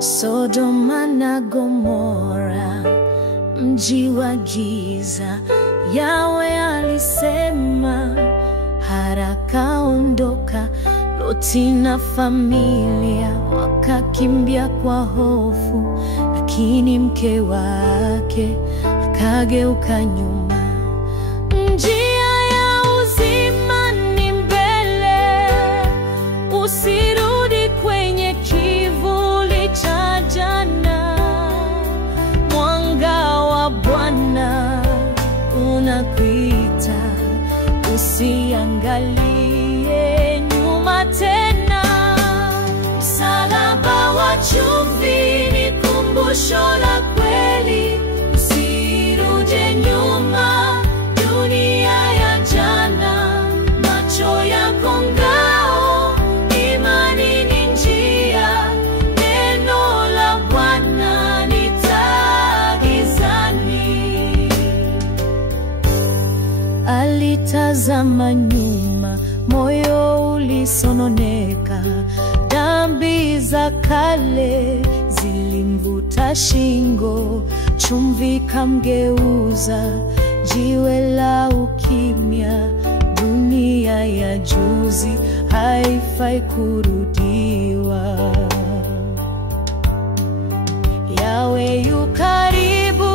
Sodoma na Gomora, mji wa giza. Yahweh alisema, haraka ondoka. Loti na familia wakakimbia kwa hofu, lakini mke wake akageuka nyuma. Njia ya uzima ni mbele, usirudi kwenye kivuli cha jana. Mwanga wa Bwana unakuita, usiangalie nyuma tena. Msalaba wa chumvi ni kumbusho la kweli, usirudi nyuma. Dunia ya jana, macho yako ngao, imani ni njia, neno la Bwana ni taa gizani. Alitazama nyuma, moyo ulisononeka. Dhambi za kale zilimvuta shingo, chumvi kamgeuza jiwe la ukimya. Dunia ya juzi haifai kurudiwa. Yahweh yu karibu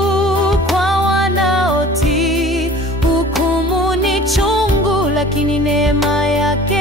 kwa wanaotii. Hukumu ni chungu, lakini neema yake